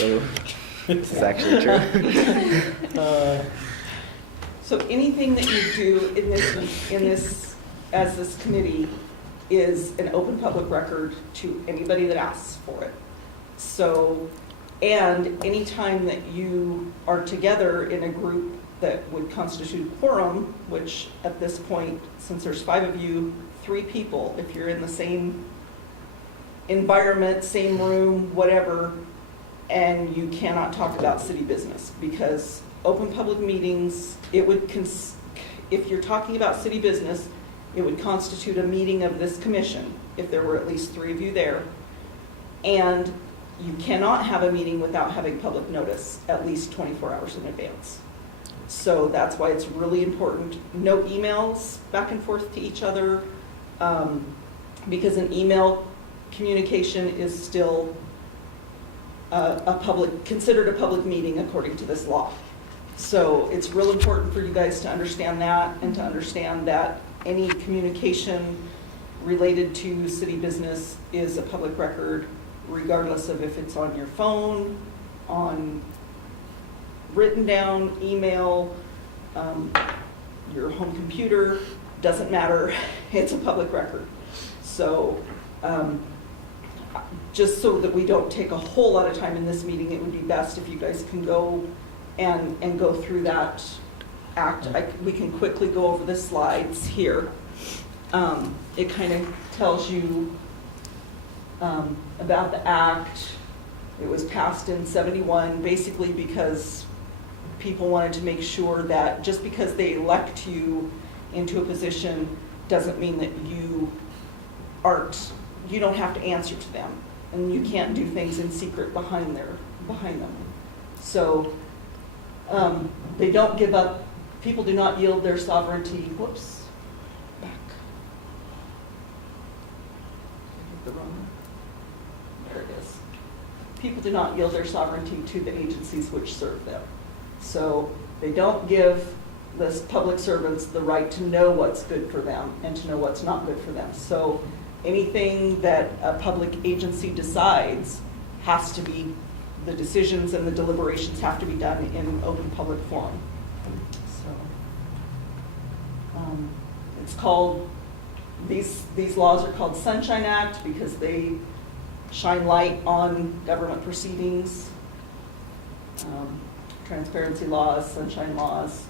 So this is actually true. So anything that you do in this, as this committee, is an open public record to anybody that asks for it. So, and anytime that you are together in a group that would constitute a quorum, which at this point, since there's 5 of you, 3 people, if you're in the same environment, same room, whatever, and you cannot talk about city business, because open public meetings, it would, if you're talking about city business, it would constitute a meeting of this commission, if there were at least 3 of you there. And you cannot have a meeting without having public notice at least 24 hours in advance. So that's why it's really important. No emails back and forth to each other, because an email communication is still considered a public meeting according to this law. So it's real important for you guys to understand that, and to understand that any communication related to city business is a public record, regardless of if it's on your phone, on written down, email, your home computer, doesn't matter, it's a public record. So just so that we don't take a whole lot of time in this meeting, it would be best if you guys can go and go through that act. We can quickly go over the slides here. It kind of tells you about the act. It was passed in '71, basically because people wanted to make sure that just because they elect you into a position doesn't mean that you don't have to answer to them, and you can't do things in secret behind them. So they don't give up. People do not yield their sovereignty. Whoops, back. The wrong. There it is. People do not yield their sovereignty to the agencies which serve them. So they don't give the public servants the right to know what's good for them and to know what's not good for them. So anything that a public agency decides has to be, the decisions and the deliberations have to be done in open public forum. So it's called, these laws are called Sunshine Act because they shine light on government proceedings. Transparency laws, sunshine laws.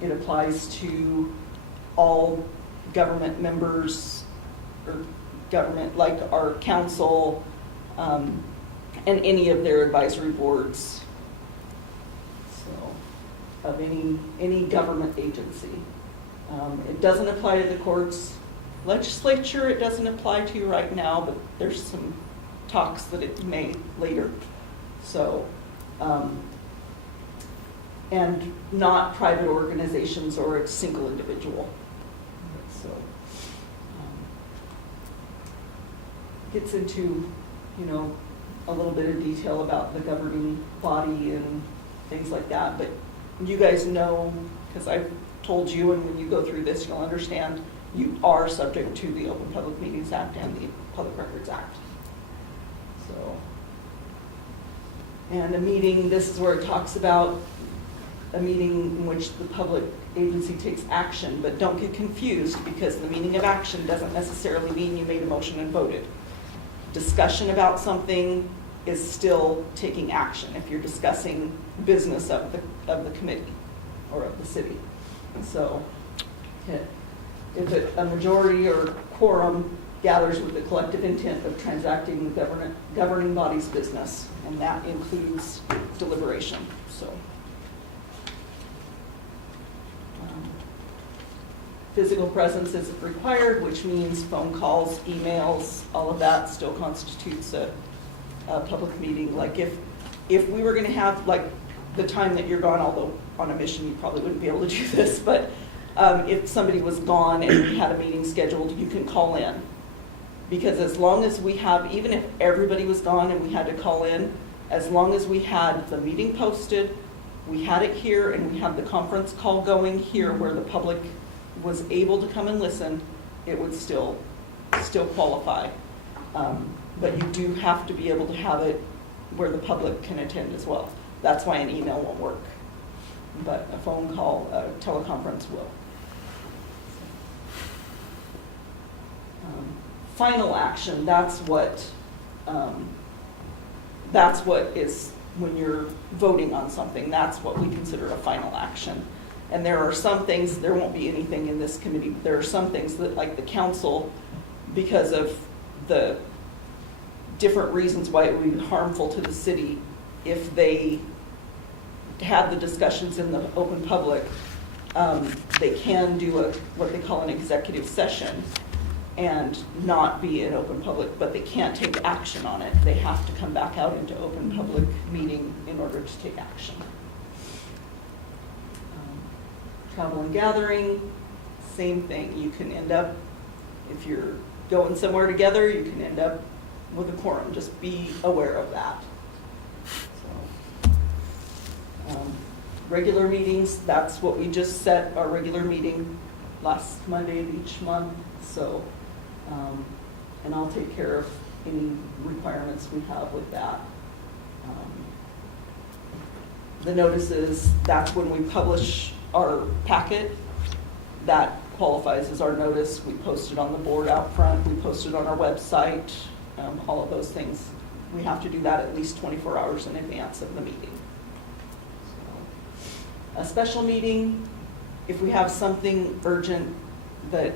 It applies to all government members, or government, like our council, and any of their advisory boards, so of any government agency. It doesn't apply to the courts. Legislature, it doesn't apply to right now, but there's some talks that it may later. So, and not private organizations or a single individual. So, gets into, a little bit of detail about the governing body and things like that. But you guys know, because I've told you, and when you go through this, you'll understand, you are subject to the Open Public Meetings Act and the Public Records Act. So, and a meeting, this is where it talks about a meeting in which the public agency takes action, but don't get confused, because the meaning of action doesn't necessarily mean you made a motion and voted. Discussion about something is still taking action if you're discussing business of the committee or of the city. So if a majority or quorum gathers with the collective intent of transacting the governing body's business, and that includes deliberation. So physical presence is required, which means phone calls, emails, all of that still constitutes a public meeting. Like if we were going to have, like the time that you're gone, although on a mission you probably wouldn't be able to do this, but if somebody was gone and we had a meeting scheduled, you can call in. Because as long as we have, even if everybody was gone and we had to call in, as long as we had the meeting posted, we had it here, and we had the conference call going here where the public was able to come and listen, it would still qualify. But you do have to be able to have it where the public can attend as well. That's why an email won't work, but a phone call, a teleconference will. Final action, that's what is, when you're voting on something, that's what we consider a final action. And there are some things, there won't be anything in this committee, but there are some things that, like the council, because of the different reasons why it would be harmful to the city if they had the discussions in the open public, they can do what they call an executive session and not be an open public, but they can't take action on it. They have to come back out into open public meeting in order to take action. Travel and gathering, same thing. You can end up, if you're going somewhere together, you can end up with a quorum. Just be aware of that. So, regular meetings, that's what we just set our regular meeting last Monday of each month. So, and I'll take care of any requirements we have with that. The notices, that's when we publish our packet. That qualifies as our notice. We post it on the board out front. We post it on our website. All of those things. We have to do that at least 24 hours in advance of the meeting. So, a special meeting, if we have something urgent that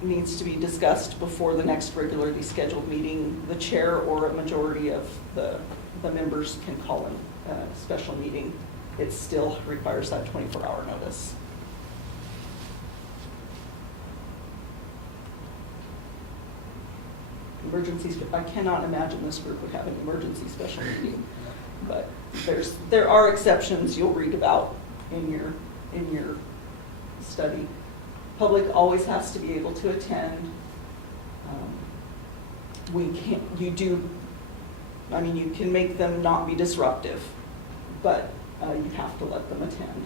needs to be discussed before the next regularly scheduled meeting, the chair or a majority of the members can call in a special meeting. It still requires that 24-hour notice. Emergencies, I cannot imagine this group would have an emergency special meeting, but there are exceptions you'll read about in your study. Public always has to be able to attend. You can make them not be disruptive, but you have to let them attend.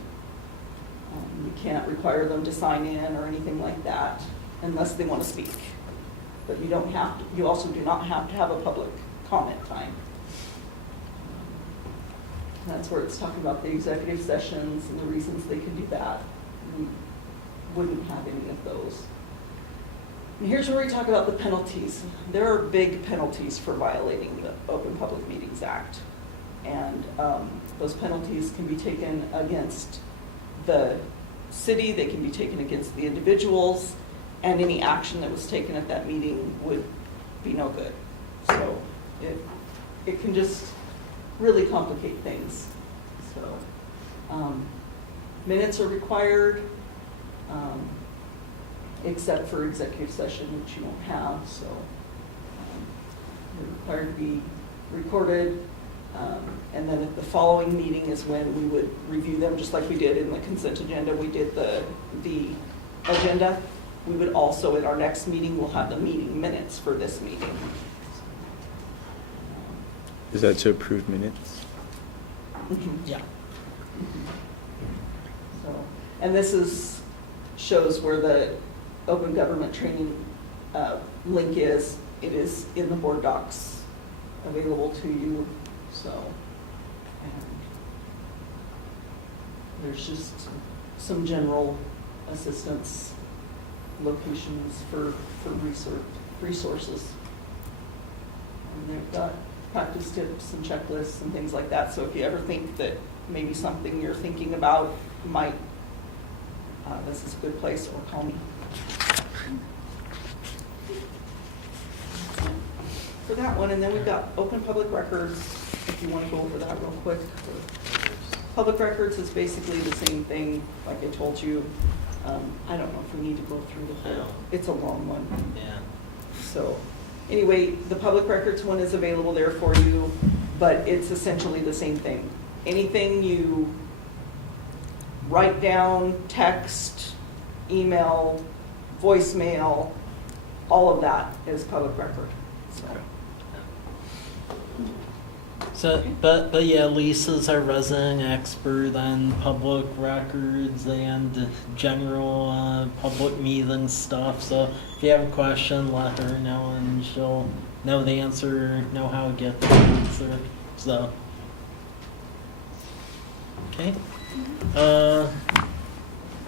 You can't require them to sign in or anything like that unless they want to speak. But you don't have to, you also do not have to have a public comment time. That's where it's talking about the executive sessions and the reasons they can do that. We wouldn't have any of those. And here's where we talk about the penalties. There are big penalties for violating the Open Public Meetings Act. And those penalties can be taken against the city, they can be taken against the individuals, and any action that was taken at that meeting would be no good. So it can just really complicate things. So minutes are required, except for executive session, which you don't have. So they're required to be recorded. And then at the following meeting is when we would review them, just like we did in the consent agenda. We did the agenda. We would also, at our next meeting, we'll have the meeting minutes for this meeting. Is that to approve minutes? Mm-hmm. Yeah. Mm-hmm. So, and this shows where the open government training link is. It is in the board docs available to you. So, and there's just some general assistance locations for resources. And they've got practice tips and checklists and things like that. So if you ever think that maybe something you're thinking about might, this is a good place, or call me. For that one, and then we've got open public records, if you want to go over that real quick. Public records is basically the same thing, like I told you. I don't know if we need to go through the whole, it's a long one. Yeah. So anyway, the public records one is available there for you, but it's essentially the same thing. Anything you write down, text, email, voicemail, all of that is public record. So, but yeah, Lisa's our resident expert on public records and general public meeting stuff. So if you have a question, let her know, and she'll know the answer, know how to get the answer. So, okay.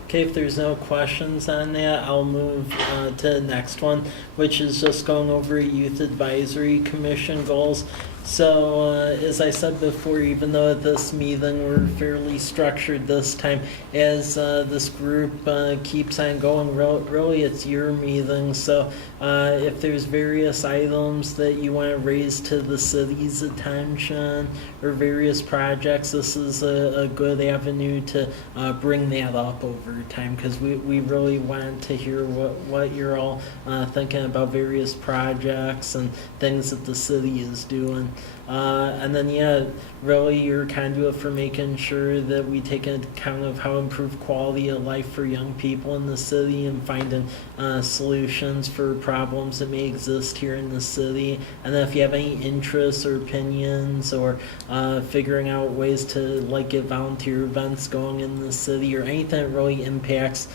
Okay, if there's no questions on that, I'll move to the next one, which is just going over Youth Advisory Commission goals. So, as I said before, even though at this meeting we're fairly structured this time, as this group keeps on going, really it's your meeting. So, if there's various items that you want to raise to the city's attention or various projects, this is a good avenue to bring that up over time, because we really want to hear what you're all thinking about various projects and things that the city is doing. And then, yeah, really your conduit for making sure that we take account of how improve quality of life for young people in the city and finding solutions for problems that may exist here in the city. And then if you have any interests or opinions or figuring out ways to like get volunteer events going in the city or anything that really impacts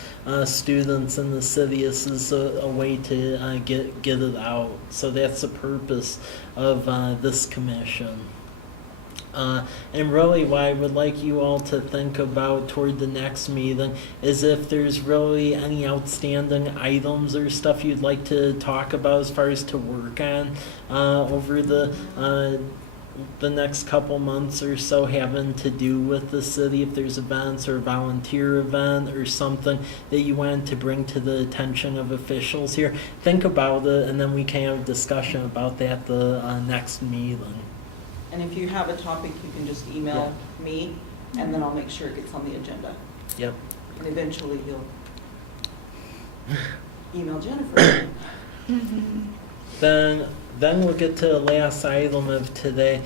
students in the city, this is a way to get it out. So that's the purpose of this commission. And really what I would like you all to think about toward the next meeting is if there's really any outstanding items or stuff you'd like to talk about as far as to work on over the next couple months or so having to do with the city. If there's events or a volunteer event or something that you wanted to bring to the attention of officials here, think about it, and then we can have a discussion about that the next meeting. And if you have a topic, you can just email me, and then I'll make sure it gets on the agenda. Yep. And eventually you'll email Jennifer. Then we'll get to the last item of today,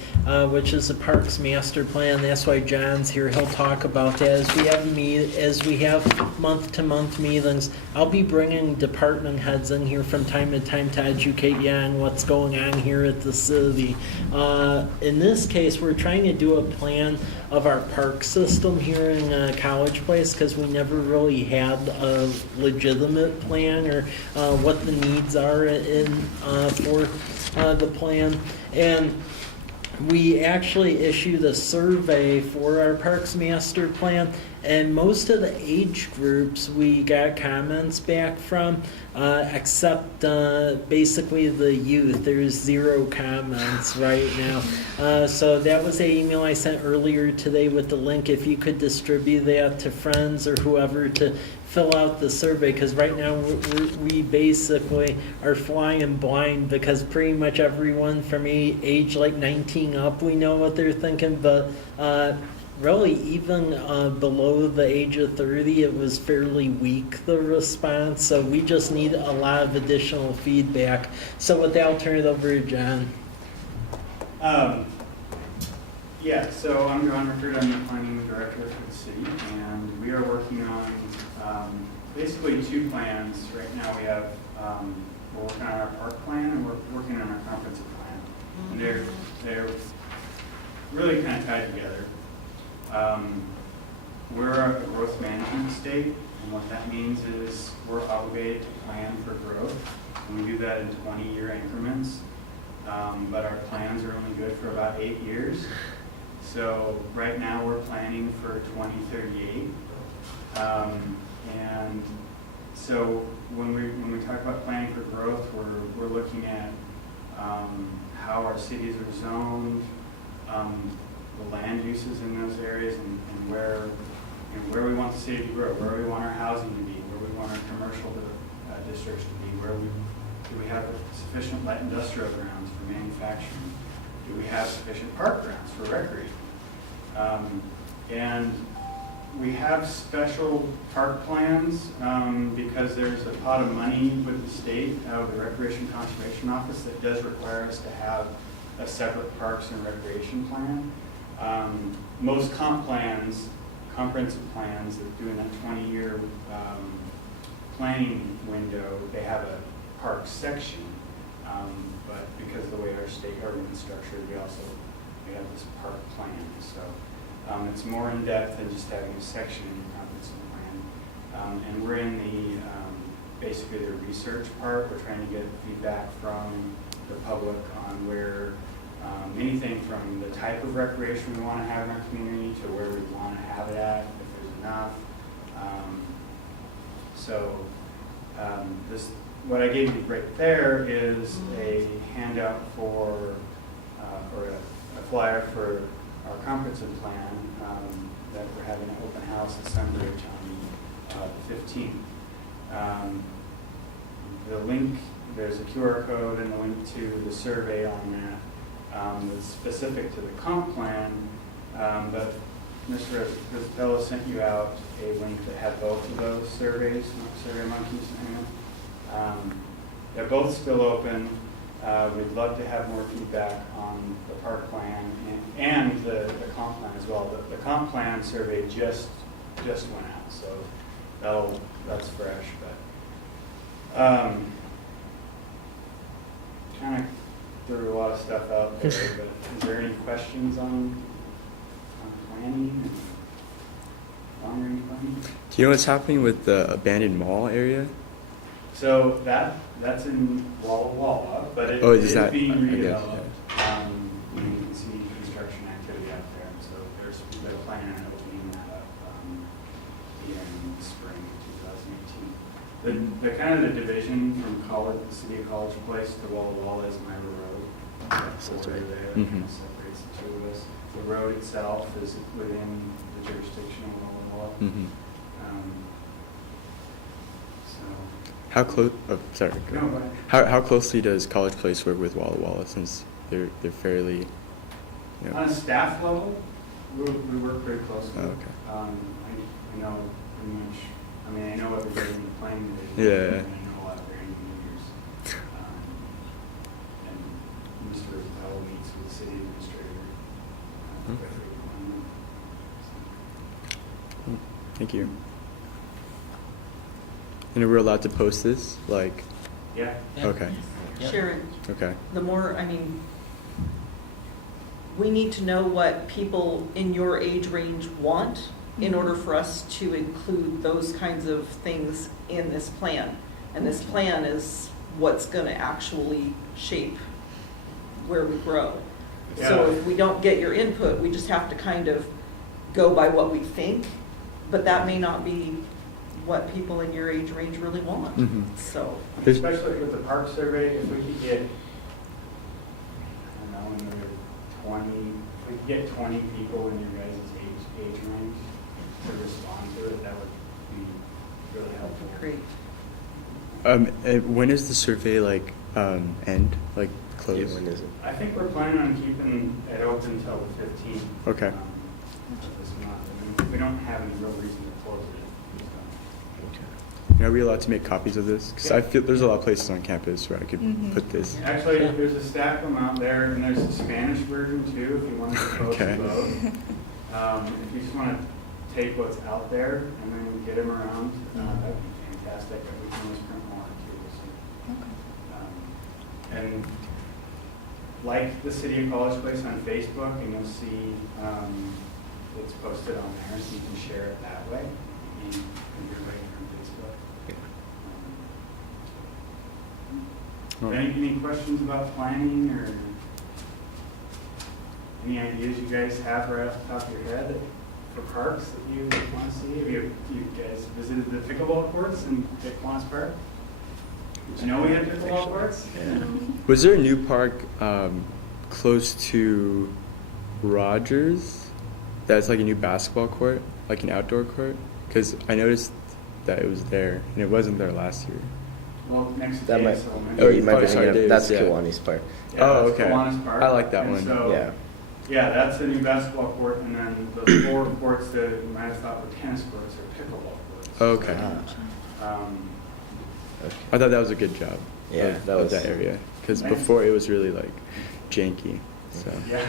which is the Parks Master Plan. That's why John's here. He'll talk about that. As we have month-to-month meetings, I'll be bringing department heads in here from time to time to educate you on what's going on here at the city. In this case, we're trying to do a plan of our park system here in College Place, because we never really had a legitimate plan or what the needs are for the plan. And we actually issued a survey for our Parks Master Plan, and most of the age groups we got comments back from, except basically the youth. There's 0 comments right now. So that was an email I sent earlier today with the link. If you could distribute that to friends or whoever to fill out the survey, because right now we basically are flying blind, because pretty much everyone from age like 19 up, we know what they're thinking, but really even below the age of 30, it was fairly weak, the response. So we just need a lot of additional feedback. So with that, I'll turn it over to John. Yeah, so I'm John Rickard. I'm the planning director for the city, and we are working on basically 2 plans. Right now we have, we're working on our park plan and we're working on our comprehensive plan. And they're really kind of tied together. We're a growth management state, and what that means is we're obligated to plan for growth, and we do that in 20-year increments. But our plans are only good for about 8 years. So right now we're planning for 2038. And so when we talk about planning for growth, we're looking at how our cities are zoned, the land uses in those areas, and where we want the city to grow, where we want our housing to be, where we want our commercial districts to be, do we have sufficient light industrial grounds for manufacturing, do we have sufficient park grounds for recreation, and we have special park plans because there's a pot of money with the state out of the Recreation Conservation Office that does require us to have a separate parks and recreation plan. Most comprehensive plans that do in that 20-year planning window, they have a park section, but because of the way our state government is structured, we have this park plan. So it's more in depth than just having a section in your comprehensive plan. And we're in the basically the research part. We're trying to get feedback from the public on where Anything from the type of recreation we want to have in our community to where we want to have it at, if there's enough. This, what I gave you right there is a handout or a flyer for our comprehensive plan that we're having an open house at Sunbridge on the 15th. The link, there's a QR code and a link to the survey on that that's specific to the comp plan, but Mr. Rizzatello sent you out a link that had both of those surveys, Survey Monkeys. They're both still open. We'd love to have more feedback on the park plan and the comp plan as well. The comp plan survey just went out, so that's fresh. But kind of threw a lot of stuff out there. But is there any questions on planning and long-range planning? Do you know what's happening with the abandoned mall area? So that's in Walla Walla, but it Oh, is is that- being I guess, redeveloped. You can see construction activity out there, and so they're planning on opening that up in spring 2018. The kind of the division from the city of College Place to Walla Walla is Myra Road. Yes, that's Over right. there, Mhm. kind of separates the two of us. The road itself is within the jurisdiction of Walla Walla. Mm-hmm. So, How close? Oh, sorry. Go no, ahead. but How closely does College Place work with Walla Walla, since they're fairly, you know? on a staff level, we work very closely. Oh, okay. I know pretty much, I know everybody in the planning division. Yeah. And I know a lot of their engineers. And Mr. Rizzatello meets with the city administrator. Okay. Quite frequently. Thank you. And we're allowed to post this? Like, Yeah. Yeah. okay, Yep. Sharon, okay. the more, we need to know what people in your age range want in order for us to include those kinds of things in this plan. And this plan is what's going to actually shape where we grow. So Yeah. if we don't get your input, we just have to kind of go by what we think, but that may not be what people in your age range really want. Mhm. So, There's- Especially with the park survey, if we could get, another 20, if we could get 20 people in your guys' age range to respond to it, that would be really helpful. great. And when is the survey end, close? When is it? I think we're planning on keeping it open until the 15th. Okay. Of this month. We don't have any real reason to close it. Are we allowed to make copies of this? Because I feel there's a lot of places on campus where I could put this. Actually, there's a stack of them out there, and there's a Spanish version too, if you want to post Okay. both. If you just want to take what's out there and then get them around, that'd be fantastic. We can always print more too. So, and like the City of College Place on Facebook, and you'll see it's posted on there, so you can share it that way. And you're right from Facebook. Any questions about planning or any ideas you guys have right off the top of your head for parks that you want to see? Have you guys visited the pickleball courts in Kiwanis Park? Did you know we had pickleball courts? Was there a new park close to Rogers that's like a new basketball court, like an outdoor court? Because I noticed that it was there, and it wasn't there last year. Well, next That day, might, so Oh, you might be sorry, thinking Dave's, of, that's yeah. Kiwanis Park. Yeah, Oh, that's okay. Kiwanis Park. I like that And one. So, Yeah. yeah, that's a new basketball court, and then the 4 courts that you might have thought were tennis courts are pickleball courts. Okay. Okay. I thought that was a good job. Yeah, of, that of was- that area, because Thanks. before it was really janky. So Yeah.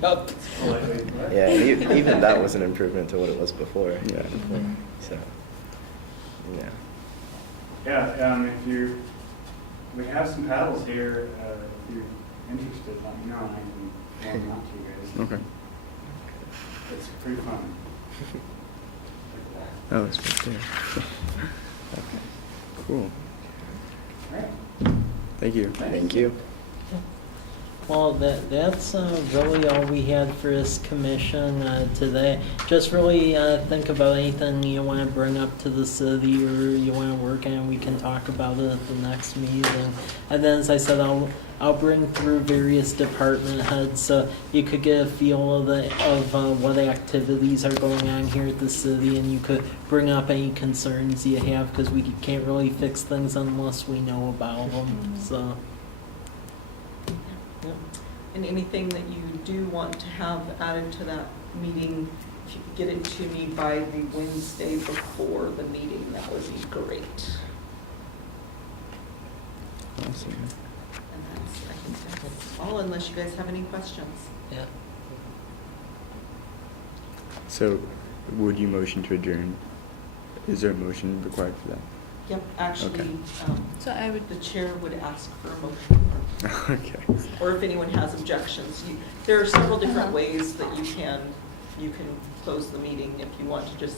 Yup. Politely put. Yeah, and even that was an improvement to what it was before. Yeah. So, yeah. Yeah, we have some paddles here, if you're interested, let me know, and I can hand them out to you guys. okay. It's pretty fun. Oh, it's right there. Okay. Cool. All right. Thank you. Thank you. Well, that's really all we had for this commission today. Just really think about anything you want to bring up to the city or you want to work on. We can talk about it at the next meeting. And then, as I said, I'll bring through various department heads so you could get a feel of what activities are going on here at the city, and you could bring up any concerns you have, because we can't really fix things unless we know about them. So. Yep. And anything that you do want to have added to that meeting, if you could get it to me by the Wednesday before the meeting, that would be great. Awesome. And I think that's all, unless you guys have any questions. Yeah. So, would you motion to adjourn? Is there a motion required for that? Yep, actually, Okay. So I would, the chair would ask for a motion, Okay. or if anyone has objections. There are several different Uh-huh. ways that you can close the meeting. If you want to just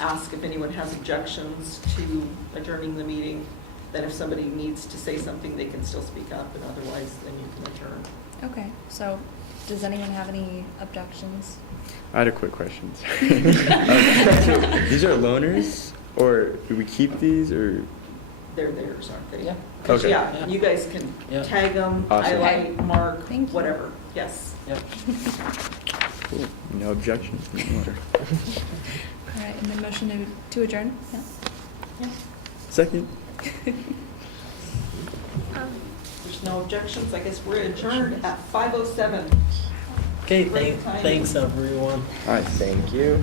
ask if anyone has objections to adjourning the meeting, then if somebody needs to say something, they can still speak up, and otherwise, then you can adjourn. okay, so does anyone have any objections? I had a quick question. Sorry. So these are loaners, or do we keep these, or? They're theirs, aren't they? Yeah. 'Cause, Okay. yeah, Yeah. you guys can Yeah. tag them, Awesome. highlight, mark, Thank you. whatever. Yes. Yep. Cool. No objections. No more. All right, and then motion to adjourn? Yeah. Second. There's no objections. I guess we're adjourned at 5:07. Okay, Great timing. thanks everyone. Thank you.